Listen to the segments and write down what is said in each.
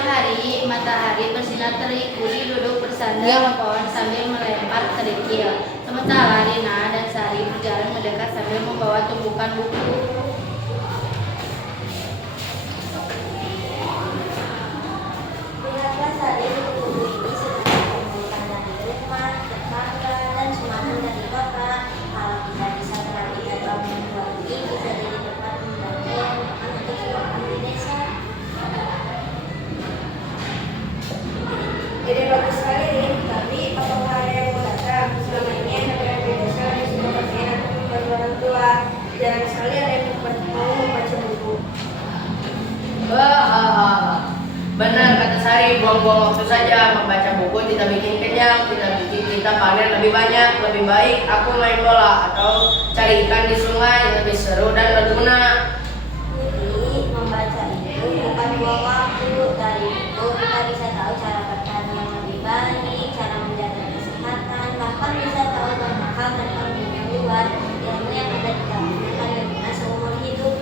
siang hari, matahari bersinar terik. Budi duduk bersandar di pohon sambil melempar kerikil. Sementara Rina dan Sari berjalan mendekat sambil membawa tumpukan buku. Lihatlah Sari, buku ini sudah dikumpulkan dari rumah, tetangga, dan sumbangan dari kota. Kalau kita bisa terapi atau membuat ini, bisa jadi tempat membaca yang aman untuk semua orang di desa. Ide bagus sekali, Rin. Tapi apakah ada yang mau datang? Selama ini anak-anak di desa yang sudah berminat membantu orang tua. Jarang sekali ada yang mau membaca buku. Benar kata Sari, buang-buang waktu saja. Membaca buku tidak bikin kenyang, tidak bikin kita panen lebih banyak. Lebih baik aku main bola atau cari ikan di sungai yang lebih seru dan berguna. Jadi, membaca itu bukan buang waktu. Dari buku kita bisa tahu cara bertani yang lebih baik, cara menjaga kesehatan, bahkan bisa tahu banyak hal tentang dunia luar. Ilmu yang ada di dalamnya akan berguna seumur hidup.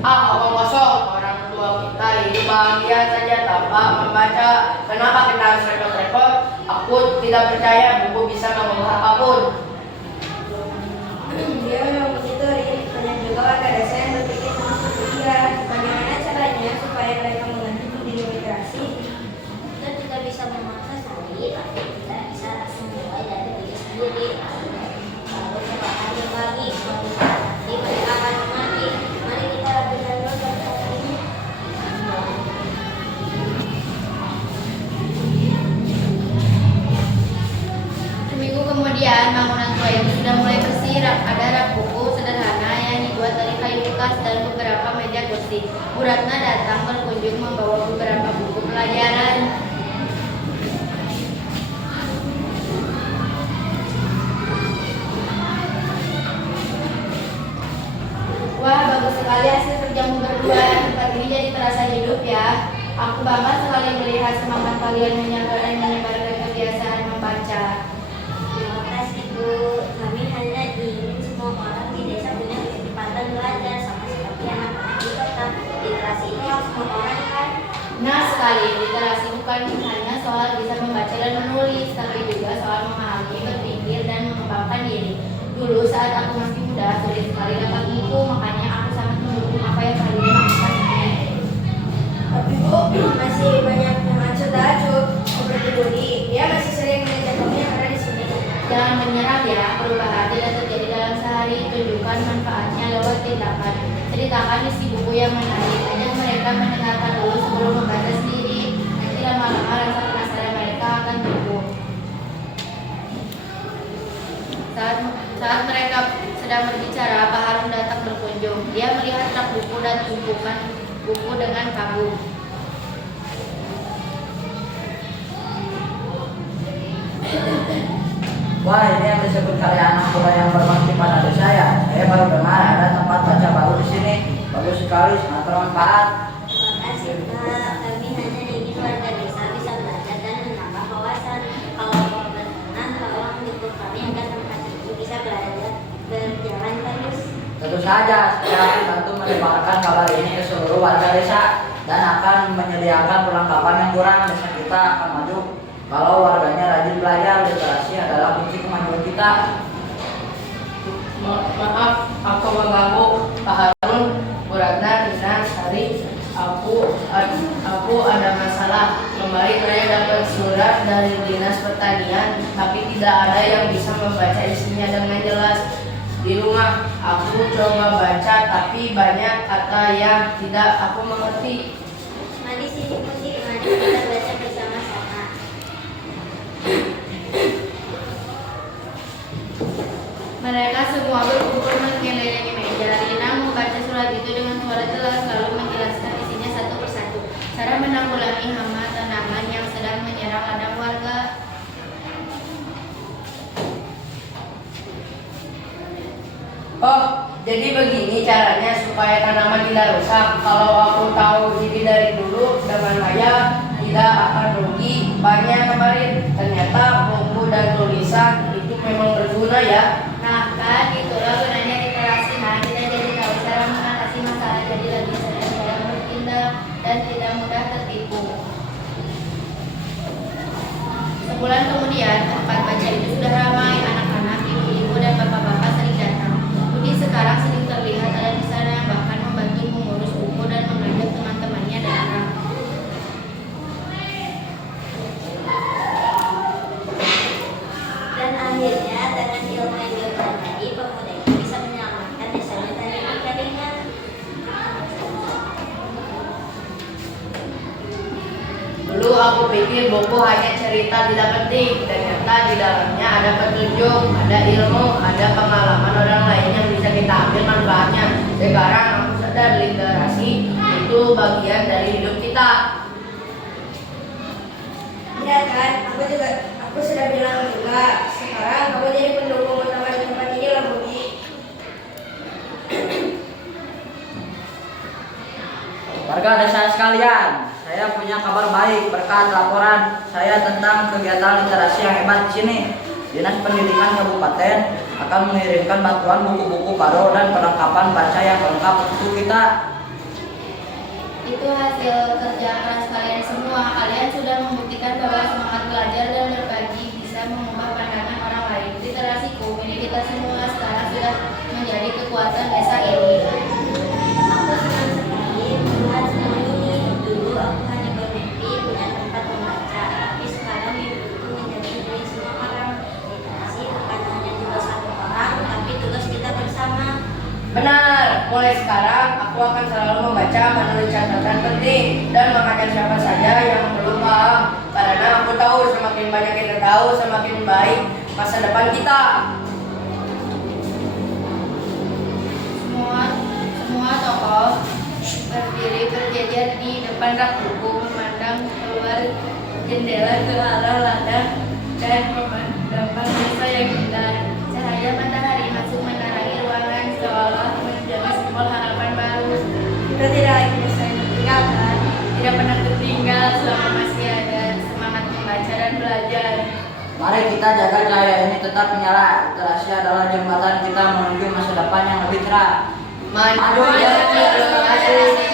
Omong kosong, orang tua kita hidup bahagia saja tanpa membaca. Kenapa kita harus repot-repot? Aku tidak percaya buku bisa mengubah apapun. Dia memang begitu, Rin. Banyak juga warga desa yang berpikir seperti dia. Bagaimana caranya supaya mereka mengerti pendidik literasi? Kita tidak bisa memaksa Sari, tapi kita bisa langsung mulai dari diri sendiri. Lalu perlahan lagi, suatu saat nanti mereka akan mengerti. Mari kita benar-benar berkata ini. Seminggu kemudian bangunan tua itu sudah mulai bersih. Ada rak buku sederhana yang dibuat dari kayu bekas dan beberapa meja kursi. Bu Ratna datang berkunjung membawa beberapa buku pelajaran. Wah, bagus sekali hasil kerjamu berdua. Tempat ini jadi terasa hidup ya. Aku bangga sekali melihat semangat kalian menjaga dan menyebarkan kebiasaan membaca. Terima kasih Bu. Kami hanya ingin semua orang di desa punya kesempatan belajar sama seperti anak-anak di kota. Literasi itu hak semua orang kan? Nah sekali, literasi bukan hanya soal bisa membaca dan menulis, tapi juga soal memahami, berpikir, dan mengembangkan diri. Dulu saat aku masih muda, sulit sekali dapat buku, makanya aku sangat mendukung apa yang kalian lakukan ini. Tapi Bu, masih banyak yang acuh-acuh seperti Budi. Dia masih sering mengajaknya karena di sini. Jangan menyerah ya, perubahan tidak terjadi dalam sehari, tunjukkan manfaatnya lewat tindakan. Ceritakan isi buku yang menarik, ajak mereka mendengarkan dulu sebelum membaca sendiri. Nanti lama-lama rasa penasaran mereka akan tumbuh. Saat mereka sedang berbicara, Pak Harun datang berkunjung. Dia melihat rak buku dan tumpukan buku dengan kagum. Wah, ini yang disebut karya anak muda yang berbakti pada desa ya. Saya baru dengar ada tempat baca baru di sini. Bagus sekali, sangat bermanfaat. Terima kasih Pak. Kami hanya ingin warga desa bisa belajar dan menambah wawasan. Kalau mau berkenan, tolong dukung kami agar tempat itu bisa belajar berjalan terus. Tentu saja, saya akan bantu menyebarkan kabar ini ke seluruh warga desa dan akan menyediakan perlengkapan yang kurang. Desa kita akan maju kalau warganya rajin belajar. Literasi adalah kunci kemajuan kita. Maaf, aku mengganggu Pak Harun, Bu Ratna, Rina, Sari. Aku ada masalah. Kemarin saya dapat surat dari Dinas Pertanian, tapi tidak ada yang bisa membaca isinya dengan jelas. Di rumah aku coba baca, tapi banyak kata yang tidak aku mengerti. Mari sini Budi, mari kita baca bersama-sama. Mereka semua berkumpul mengelilingi meja. Rina membaca surat itu dengan suara jelas lalu menjelaskan isinya satu persatu. Cara menanggulangi hama tanaman yang sedang menyerang ladang warga. Oh, jadi begini caranya supaya tanaman tidak rusak. Kalau aku tahu ini dari dulu, dengan saya tidak akan rugi banyak kemarin. Ternyata buku dan tulisan itu memang berguna ya. Nah kan itulah gunanya literasi. Nah kita jadi tahu cara mengatasi masalah, jadi lebih sering dalam bertindak dan dan tidak mudah tertipu. Sebulan kemudian, tempat baca itu sudah ramai. Anak-anak, ibu-ibu, dan bapak-bapak sering datang. Budi sekarang sering terlihat ada di sana, bahkan membantu mengurus buku dan mengajak teman-temannya datang. Dan akhirnya dengan ilmu yang dipelajari, pemuda itu bisa menyelamatkan desanya dari perkeringan. Dulu aku pikir buku hanya cerita tidak penting. Ternyata di dalamnya ada petunjuk, ada ilmu, ada pengalaman orang lain yang bisa kita ambil manfaatnya. Sekarang aku sadar literasi itu bagian dari hidup kita. Iya kan, aku sudah bilang juga. Sekarang kamu jadi pendukung utama di tempat ini lah, Budi. Warga desa sekalian, saya punya kabar baik berkat laporan saya tentang kegiatan literasi yang hebat di sini. Dinas Pendidikan Kabupaten akan mengirimkan bantuan buku-buku baru dan perlengkapan baca yang lengkap untuk kita. Itu hasil kerja keras kalian semua. Kalian sudah membuktikan bahwa semangat belajar dan berbagi bisa mengubah pandangan orang lain. Literasiku milik kita semua sekarang sudah menjadi kekuatan desa ini. Aku senang sekali melihat semua ini. Dulu aku hanya bermimpi punya tempat membaca, tapi sekarang mimpiku menjadi milik semua orang. Literasi bukan hanya tugas satu orang, tapi tugas kita bersama. Benar, mulai sekarang aku akan selalu membaca, menulis catatan penting, dan mengajar siapa saja yang belum paham. Karena aku tahu semakin banyak kita tahu, semakin baik masa depan kita. Semua tokoh berdiri berjejer di depan rak buku, memandang keluar jendela ke arah ladang dan memandangkan desa yang indah. Cahaya matahari masuk menerangi ruangan seolah menjadi simbol harapan baru. Kita tidak lagi bisa ditinggalkan. Tidak pernah tertinggal selama masih ada semangat membaca dan belajar. Mari kita jaga cahaya ini tetap menyala. Literasi adalah jembatan kita menuju masa depan yang lebih cerah. Maju ya, terima kasih.